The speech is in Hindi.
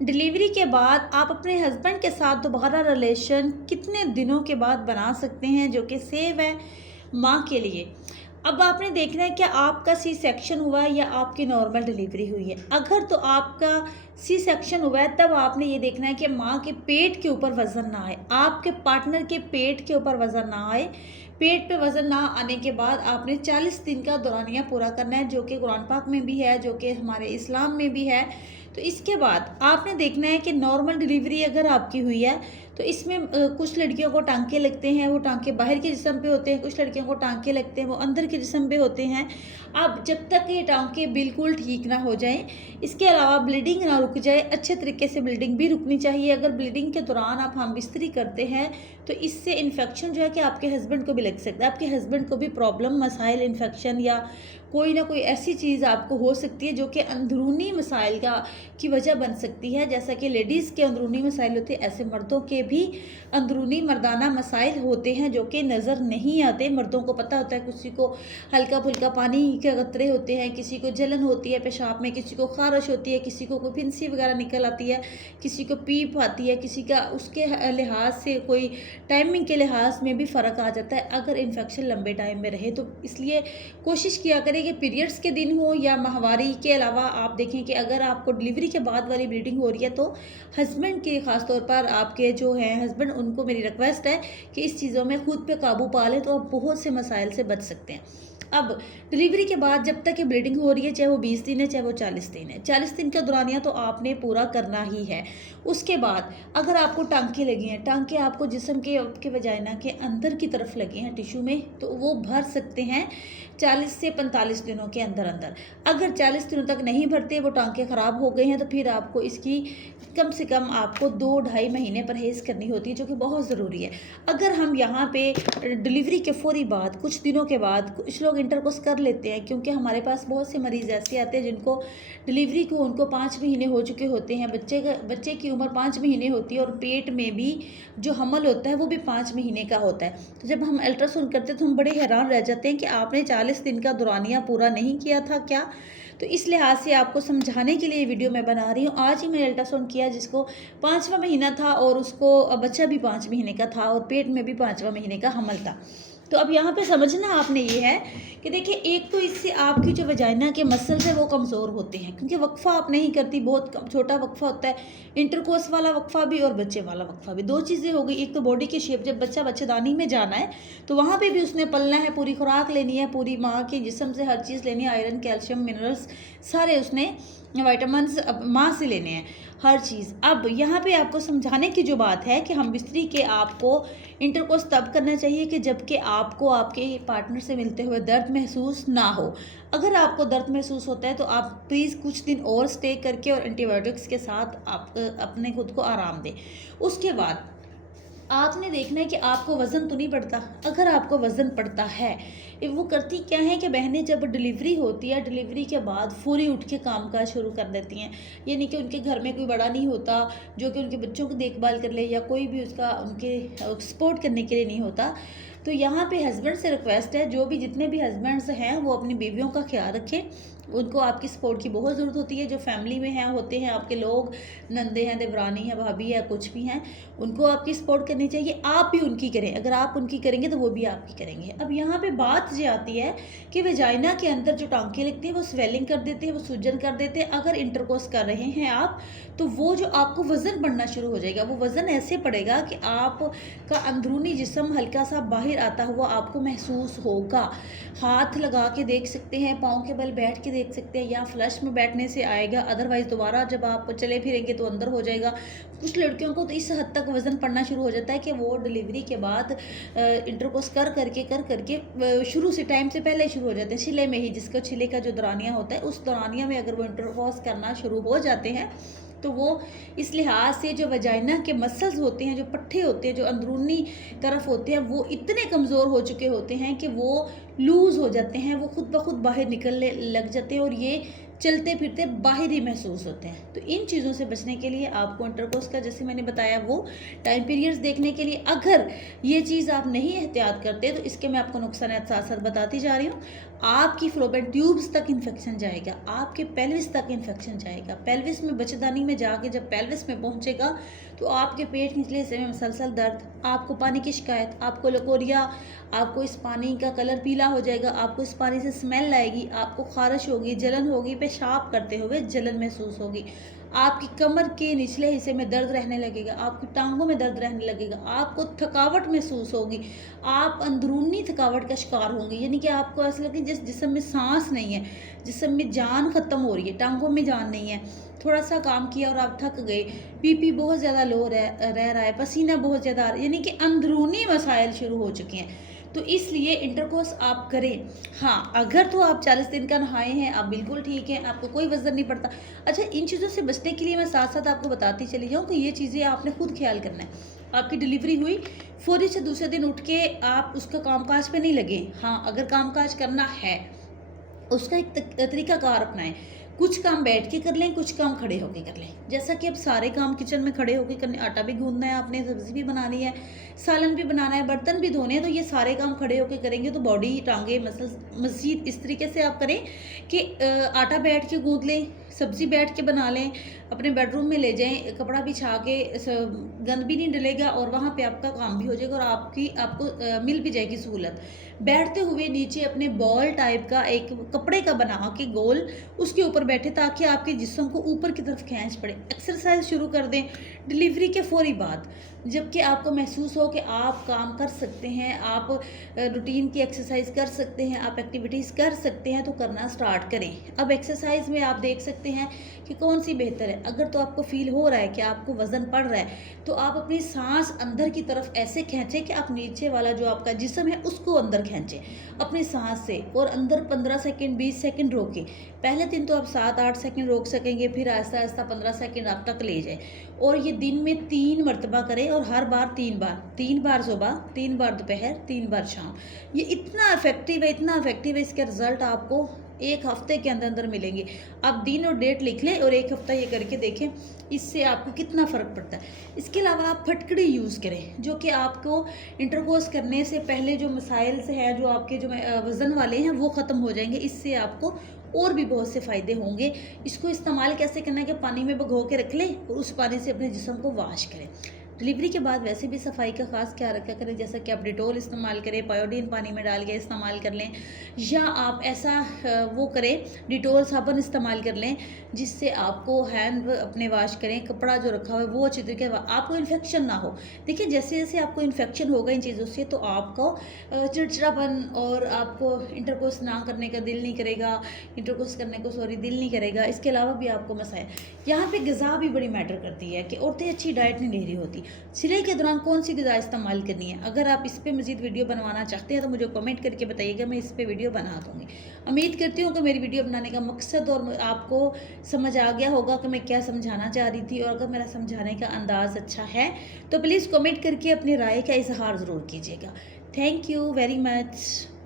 डिलीवरी के बाद आप अपने हस्बैंड के साथ दोबारा रिलेशन कितने दिनों के बाद बना सकते हैं जो कि सेव है माँ के लिए। अब आपने देखना है कि आपका सी सेक्शन हुआ है या आपकी नॉर्मल डिलीवरी हुई है। अगर तो आपका सी सेक्शन हुआ है तब आपने ये देखना है कि माँ के पेट के ऊपर वज़न ना आए, आपके पार्टनर के पेट के ऊपर वज़न ना आए। पेट पे वज़न ना आने के बाद आपने 40 दिन का दौरानिया पूरा करना है, जो कि कुरान पाक में भी है, जो कि हमारे इस्लाम में भी है। तो इसके बाद आपने देखना है कि नॉर्मल डिलीवरी अगर आपकी हुई है तो इसमें कुछ लड़कियों को टांके लगते हैं, वो टांके बाहर के जिस्म पे होते हैं, कुछ लड़कियों को टांके लगते हैं वो अंदर के जिस्म पे होते हैं। अब जब तक ये टांके बिल्कुल ठीक ना हो जाएं, इसके अलावा ब्लीडिंग ना रुक जाए, अच्छे तरीके से ब्लीडिंग भी रुकनी चाहिए। अगर ब्लीडिंग के दौरान आप हमबिस्तरी करते हैं तो इससे इन्फेक्शन जो है कि आपके हस्बैंड को भी लग सकता है, आपके हस्बैंड को भी प्रॉब्लम, मसाइल, इन्फेक्शन या कोई ना कोई ऐसी चीज़ आपको हो सकती है जो कि अंदरूनी मसाइल की वजह बन सकती है। जैसा कि लेडीज़ के अंदरूनी मसाइल होते हैं, ऐसे मर्दों के भी अंदरूनी मर्दाना मसाइल होते हैं जो कि नज़र नहीं आते। मर्दों को पता होता है, किसी को हल्का फुल्का पानी के कतरे होते हैं, किसी को जलन होती है पेशाब में, किसी को खारिश होती है, किसी को कोई फिंसी वगैरह निकल आती है, किसी को पीप आती है, किसी का उसके लिहाज से कोई टाइमिंग के लिहाज में भी फ़र्क आ जाता है अगर इन्फेक्शन लंबे टाइम में रहे तो। इसलिए कोशिश किया करें कि पीरियड्स के दिन हो या माहवारी के अलावा आप देखें कि अगर आपको डिलीवरी के बाद वाली ब्लीडिंग हो रही है तो हस्बैंड के ख़ास तौर पर आपके जो हैं हस्बैंड, उनको मेरी रिक्वेस्ट है कि इस चीज़ों में खुद पे काबू पा लें तो आप बहुत से मसाइल से बच सकते हैं। अब डिलीवरी के बाद जब तक ये ब्लीडिंग हो रही है, चाहे वो 20 दिन है चाहे वो 40 दिन है, 40 दिन का दौरानिया तो आपने पूरा करना ही है। उसके बाद अगर आपको टांके लगी हैं, टांके आपको जिस्म के आपके वजाइना के अंदर की तरफ लगे हैं टिश्यू में, तो वो भर सकते हैं 40 से 45 दिनों के अंदर अंदर। अगर 40 दिनों तक नहीं भरते, वो टांके ख़राब हो गए हैं, तो फिर आपको इसकी कम से कम आपको 2-2.5 महीने परहेज़ करनी होती है, जो कि बहुत ज़रूरी है। अगर हम यहाँ पे डिलीवरी के फ़ौरी बाद कुछ दिनों के बाद कुछ लोग इंटरकोर्स कर लेते हैं, क्योंकि हमारे पास बहुत से मरीज़ ऐसे आते हैं जिनको डिलीवरी को उनको 5 महीने हो चुके होते हैं, बच्चे की उम्र 5 महीने होती है और पेट में भी जो हमल होता है वो भी 5 महीने का होता है। तो जब हम अल्ट्रासाउंड करते हैं तो हम बड़े हैरान रह जाते हैं कि आपने 40 दिन का दौरानिया पूरा नहीं किया था क्या। तो इस लिहाज से आपको समझाने के लिए वीडियो मैं बना रही हूँ। आज ही मैंने अल्ट्रासाउंड किया जिसको 5वां महीना था और उसको बच्चा भी 5 महीने का था और पेट में भी 5वां महीने का हमल था। तो अब यहाँ पे समझना आपने ये है कि देखिए, एक तो इससे आपकी जो वजाइना के मसल्स है वो कमज़ोर होते हैं, क्योंकि वक्फ़ा आप नहीं करती, बहुत छोटा वक्फ़ा होता है, इंटरकोर्स वाला वक्फ़ा भी और बच्चे वाला वक्फ़ा भी। दो चीज़ें हो गई, एक तो बॉडी की शेप, जब बच्चा बच्चेदानी में जाना है तो वहाँ पे भी उसने पलना है, पूरी खुराक लेनी है, पूरी माँ के जिस्म से हर चीज़ लेनी है, आयरन, कैल्शियम, मिनरल्स सारे उसने, विटामिन्स माँ से लेने हैं, हर चीज़। अब यहाँ पे आपको समझाने की जो बात है कि हम बिस्तरी के आपको इंटरकोर्स तब करना चाहिए कि जबकि आपको आपके पार्टनर से मिलते हुए दर्द महसूस ना हो। अगर आपको दर्द महसूस होता है तो आप प्लीज़ कुछ दिन और स्टे करके और एंटीबायोटिक्स के साथ आप अपने खुद को आराम दें। उसके बाद आपने देखना है कि आपको वज़न तो नहीं बढ़ता। अगर आपको वज़न पड़ता है, वो करती क्या है कि बहनें जब डिलीवरी होती है, डिलीवरी के बाद फ़ौरी उठ के काम काज शुरू कर देती हैं। ये नहीं कि उनके घर में कोई बड़ा नहीं होता जो कि उनके बच्चों की देखभाल कर ले, या कोई भी उसका उनके सपोर्ट करने के लिए नहीं होता। तो यहाँ पे हस्बैंड से रिक्वेस्ट है, जो भी जितने भी हस्बैंड्स हैं वो अपनी बीवियों का ख्याल रखें। उनको आपकी सपोर्ट की बहुत ज़रूरत होती है। जो फैमिली में हैं होते हैं आपके लोग, नंदे हैं, देवरानी हैं, भाभी है, कुछ भी हैं, उनको आपकी सपोर्ट करनी चाहिए, आप भी उनकी करें। अगर आप उनकी करेंगे तो वो भी आपकी करेंगे। अब यहाँ पे बात ये आती है कि वेजाइना के अंदर जो टांके लगते हैं वो स्वेलिंग कर देते हैं, वो सूजन कर देते हैं। अगर इंटरकोर्स कर रहे हैं आप, तो वो जो आपको वज़न बढ़ना शुरू हो जाएगा, वो वज़न ऐसे पड़ेगा कि आपका अंदरूनी जिस्म हल्का सा बाहर आता हुआ आपको महसूस होगा। हाथ लगा के देख सकते हैं, पाँव के बल बैठ के देख सकते हैं, या फ्लश में बैठने से आएगा, अदरवाइज़ दोबारा जब आप चले फिरेंगे तो अंदर हो जाएगा। कुछ लड़कियों को तो इस हद तक वज़न पड़ना शुरू हो जाता है कि वो डिलीवरी के बाद इंटरकोर्स कर करके शुरू से, टाइम से पहले शुरू हो जाते हैं, छिले में ही, जिसका छिले का जो दौरानिया होता है उस दौरानिया में अगर वो इंटरकोर्स करना शुरू हो जाते हैं तो वो इस लिहाज से जो वजाइना के मसल्स होते हैं, जो पट्टे होते हैं, जो अंदरूनी तरफ होते हैं, वो इतने कमज़ोर हो चुके होते हैं कि वो लूज़ हो जाते हैं, वो खुद ब खुद बाहर निकलने लग जाते हैं और ये चलते फिरते बाहर ही महसूस होते हैं। तो इन चीज़ों से बचने के लिए आपको इंटरकोर्स का, जैसे मैंने बताया, वो टाइम पीरियड्स देखने के लिए, अगर ये चीज़ आप नहीं एहतियात करते तो इसके मैं आपको नुकसान साथ साथ बताती जा रही हूँ। आपकी फ्लोपियन ट्यूब्स तक इन्फेक्शन जाएगा, आपके पेल्विस तक इन्फेक्शन जाएगा। पेल्विस में बच्चेदानी में जाके जब पेल्विस में पहुंचेगा तो आपके पेट निचले हिस्से में मसलसल दर्द, आपको पानी की शिकायत, आपको लकोरिया, आपको इस पानी का कलर पीला हो जाएगा, आपको इस पानी से स्मेल आएगी, आपको खारिश होगी, जलन होगी, पेशाब करते हुए जलन महसूस होगी, आपकी कमर के निचले हिस्से में दर्द रहने लगेगा, आपकी टांगों में दर्द रहने लगेगा, आपको थकावट महसूस होगी, आप अंदरूनी थकावट का शिकार होंगे। यानी कि आपको ऐसा लगेगा जिस जिस्म में सांस नहीं है, जिस्म में जान ख़त्म हो रही है, टांगों में जान नहीं है, थोड़ा सा काम किया और आप थक गए, बीपी बहुत ज़्यादा लो रह रहा है, पसीना बहुत ज़्यादा आ रहा है, यानी कि अंदरूनी मसाइल शुरू हो चुके हैं। तो इसलिए इंटरकोर्स आप करें। हाँ, अगर तो आप 40 दिन का नहाए हैं, आप बिल्कुल ठीक हैं, आपको कोई वजन नहीं पड़ता। अच्छा, इन चीज़ों से बचने के लिए मैं साथ साथ आपको बताती चली जाऊँ कि ये चीज़ें आपने खुद ख्याल करना है। आपकी डिलीवरी हुई, फौरी से दूसरे दिन उठ के आप उसका कामकाज पे नहीं लगे। हाँ, अगर कामकाज करना है उसका एक तरीकाकार अपनाएं। कुछ काम बैठ के कर लें, कुछ काम खड़े होके कर लें। जैसा कि अब सारे काम किचन में खड़े होके करने, आटा भी गूंदना है आपने, सब्जी भी बनानी है, सालन भी बनाना है, बर्तन भी धोने हैं, तो ये सारे काम खड़े होके करेंगे तो बॉडी, टांगे, मसल मज़ीद इस तरीके से आप करें कि आटा बैठ के गूंद लें, सब्जी बैठ के बना लें, अपने बेडरूम में ले जाएं, कपड़ा बिछा के, गंद भी नहीं डलेगा और वहाँ पे आपका काम भी हो जाएगा और आपको मिल भी जाएगी सहूलत। बैठते हुए नीचे अपने बॉल टाइप का एक कपड़े का बना के गोल, उसके ऊपर बैठे ताकि आपके जिस्म को ऊपर की तरफ खींच पड़े। एक्सरसाइज शुरू कर दें डिलीवरी के फौरी बाद, जबकि आपको महसूस हो कि आप काम कर सकते हैं, आप रूटीन की एक्सरसाइज कर सकते हैं, आप एक्टिविटीज़ कर सकते हैं, तो करना स्टार्ट करें। अब एक्सरसाइज में आप देख सकते हैं कि कौन सी बेहतर है। अगर तो आपको फील हो रहा है कि आपको वज़न पड़ रहा है तो आप अपनी सांस अंदर की तरफ ऐसे खींचें कि आप नीचे वाला जो आपका जिस्म है उसको अंदर खींचें अपनी सांस से, और अंदर 15 सेकंड 20 सेकंड रोकें। पहले दिन तो आप 7-8 सेकंड रोक सकेंगे, फिर आहिस्ता आहिस्ता 15 सेकंड आप तक ले जाए, और ये दिन में 3 मरतबा करें और हर बार 3 बार सुबह, 3 बार दोपहर, 3 बार शाम। ये इतना इफेक्टिव है, इतना इफेक्टिव है, इसके रिजल्ट आपको 1 हफ्ते के अंदर अंदर मिलेंगे। आप दिन और डेट लिख लें और 1 हफ्ता ये करके देखें, इससे आपको कितना फ़र्क पड़ता है। इसके अलावा आप फटकड़ी यूज़ करें, जो कि आपको इंटरकोर्स करने से पहले जो मसाइल से है, जो आपके जो वज़न वाले हैं वो ख़त्म हो जाएंगे। इससे आपको और भी बहुत से फ़ायदे होंगे। इसको इस्तेमाल कैसे करना है कि पानी में भिगो के रख लें और उस पानी से अपने जिस्म को वॉश करें। डिलीवरी के बाद वैसे भी सफाई का खास ख्याल रखा करें, जैसा कि आप डिटोल इस्तेमाल करें, पायोडीन पानी में डाल के इस्तेमाल कर लें, या आप ऐसा वो करें, डिटोल साबुन इस्तेमाल कर लें जिससे आपको हैंड अपने वॉश करें, कपड़ा जो रखा हुआ है वो अच्छी तरीके से, आपको इन्फेक्शन ना हो। देखिए, जैसे जैसे आपको इन्फेक्शन होगा इन चीज़ों से, तो आपको चिड़चिड़ापन और आपको इंटरकोर्स ना करने का दिल नहीं करेगा, इंटरकोर्स करने को दिल नहीं करेगा। इसके अलावा भी आपको मसाइल, यहाँ पे ग़िज़ा भी बड़ी मैटर करती है कि औरतें अच्छी डाइट नहीं ले रही होती। सिले के दौरान कौन सी ग़िज़ा इस्तेमाल करनी है, अगर आप इस पे मज़ीद वीडियो बनवाना चाहते हैं तो मुझे कमेंट करके बताइएगा, मैं इस पे वीडियो बना दूँगी। उम्मीद करती हूँ कि मेरी वीडियो बनाने का मकसद और आपको समझ आ गया होगा कि मैं क्या समझाना चाह रही थी, और अगर मेरा समझाने का अंदाज़ अच्छा है तो प्लीज़ कमेंट करके अपनी राय का इजहार ज़रूर कीजिएगा। Thank you very much.